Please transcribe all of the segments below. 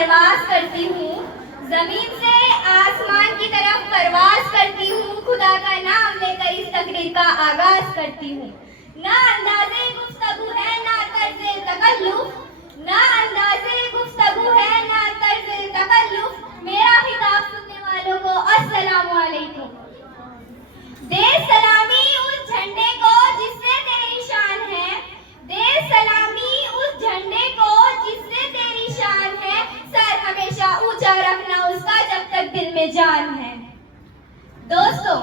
परवास करती हूँ, जमीन से आसमान की तरफ परवास करती हूँ, खुदा का नाम लेकर इस तकरीर का आगाज करती हूँ। ना अंदाज़े गुफ्तगू है ना तर्ज़े तकल्लुफ़, ना अंदाज़े गुफ्तगू है ना तर्ज़े तकल्लुफ़, मेरा खिताब सुनने वालों को अस्सलामु अलैकुम। दे सलामी उस झंडे को जिससे तेरी शान है, दे सलामी उस झंडे को जिससे तेरी शान है, सर हमेशा ऊंचा रखना उसका जब तक दिल में जान है। दोस्तों,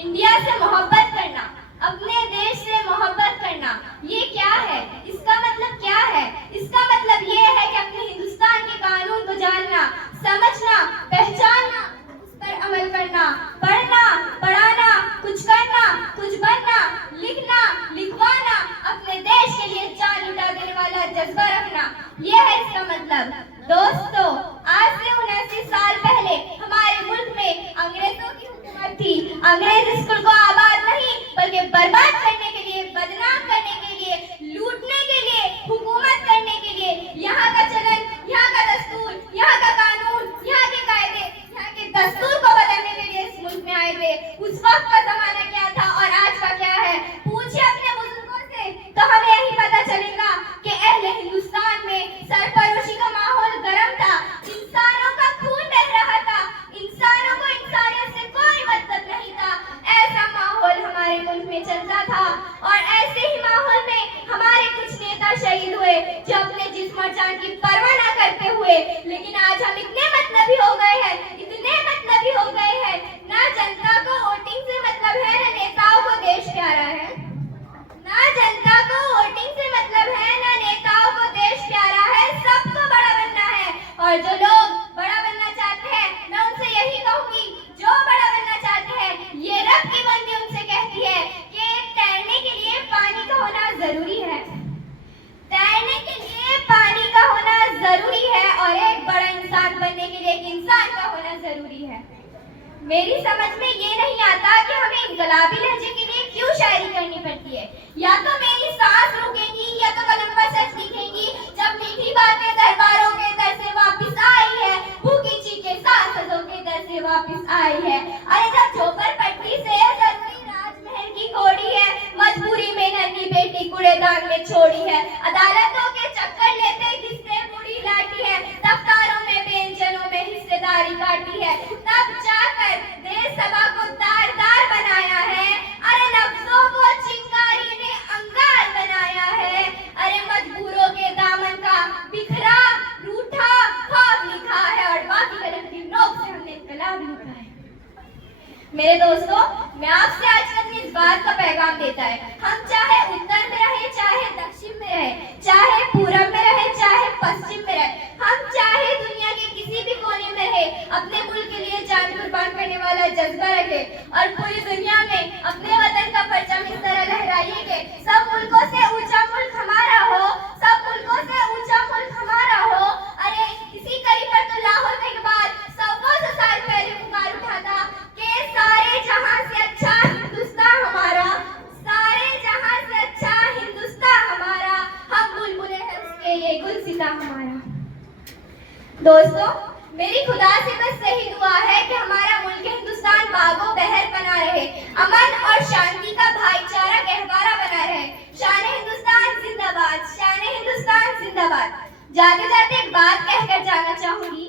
इंडिया से मोहब्बत करना, अपने देश से मोहब्बत करना, ये क्या है? इसका मतलब क्या है? इसका मतलब ये है कि अपने हिंदुस्तान के कानून को जानना, समझना, पहचानना, उस पर अमल करना, पढ़ना, पढ़ाना, कुछ करना, कुछ बनना, लिखना, लिखवाना, अपने देश के लिए जान लुटा देने वाला जज्बा रखना, ये है इसका मतलब। दोस्तों, आज से 79 साल पहले हमारे मुल्क में अंग्रेजों की हुकूमत थी। अंग्रेज इस मुल्क को आबाद नहीं बल्कि बर्बाद करने के लिए, बदनाम करने के लिए, लूटने के लिए, हुकूमत करने के लिए, यहाँ का चलन, यहाँ का दस्तूर, यहाँ का कानून, यहाँ के कायदे, यहाँ के दस्तूर को बदलने के लिए इस मुल्क में आए थे। उस वक्त का जमाना क्या था और आज का क्या है, पूछिए अपने बुजुर्गों से, तो हमें यही पता चलेगा कि अहले हिंदुस्तान में सरफरोशी का माहौल गर्म था, इंसानों का खून बह रहा था, इंसानों को इंसानियत से कोई मतलब नहीं था। ऐसा माहौल हमारे मुल्क में चलता था और ऐसे ही माहौल में हमारे कुछ नेता शहीद हुए जो अपने जिस्म और जान की परवाह न करते हुए। लेकिन आज हम इतने मतलबी हो गए हैं, इतने मतलबी हो गए हैं, ना जनता को वोटिंग से मतलब है, ना नेताओं को देश प्यारा है। ना जनता को वोटिंग से मतलब है, ना नेताओं को देश प्यारा है, सबको बड़ा बनना है। और जो लोग बड़ा बनना चाहते हैं, मैं उनसे यही कहूंगी, जो बड़ा बनना चाहते हैं, ये रब की बंदी उनसे कहती है कि तैरने के लिए पानी का होना जरूरी है, तैरने के लिए पानी का होना जरूरी है, और एक बड़ा इंसान बनने के लिए एक इंसान का होना जरूरी है। मेरी समझ में ये नहीं आता कि हमें इनकलाबी लहजे के लिए क्यों शायरी करनी पड़ती है। या तो मेरी सांस रुकेगी या तो कलम पर सच लिखेंगी, जब मीठी बातें दरबारों के दर से वापस आई है, भूखी चीखें सांसदों के दर से वापस आई है। अरे जब झोपड़ पट्टी से जरूरी राजमहल की कोड़ी है, मजबूरी में नन्ही बेटी कूड़ेदान में छोड़ी है, अदालतों के चक्कर लेते घिसते बूढ़ी लाठी है, दफ्तारों में बेंचनों में हिस्सेदारी काटी है, तब जाकर देश सभा को दार बनाया है। अरे नफ्सों को चिंगारी ने अंगार बनाया है। अरे मजबूरों के दामन का बिखरा रूठा ख्वाब लिखा है, और बाकी कलम की नोक से हमने इनकलाब लिखा है। मेरे दोस्तों, मैं आपसे आज का दिन इस बात का पैगाम देता है, हम चाहे उत्तर में रहे, चाहे दक्षिण में रहे, चाहे पूरब में रहे, चाहे पश्चिम में रहे, हम चाहे दुनिया के किसी भी कोने में रहे, अपने मुल्क के लिए जान कुर्बान करने वाला जज्बा रखे और पूरी दुनिया में अपने वतन का परचम इस तरह लहराइए कि सब मुल्कों से ऊंचा मुल्क हमारा हो, सब मुल्कों से ऊंचा मुल्क हमारा हो। अरे इसी कड़ी पर तो लाहौर का इकबाल 100 साल पहले पुकार उठा था कि सारे जहां से अच्छा हिंदुस्तान हमारा, सारे जहां से अच्छा हिंदुस्तान हमारा, हम बुलबुले हैं उसके ये गुलसिता हमारा। दोस्तों, मेरी खुदा से बस यही दुआ है कि हमारा मुल्क हिंदुस्तान बागो बहर बना रहे, अमन और शांति का भाईचारा गहवारा बना रहे। शान हिंदुस्तान जिंदाबाद, शान हिंदुस्तान जिंदाबाद। जाते जाते एक बात कहकर जाना चाहूंगी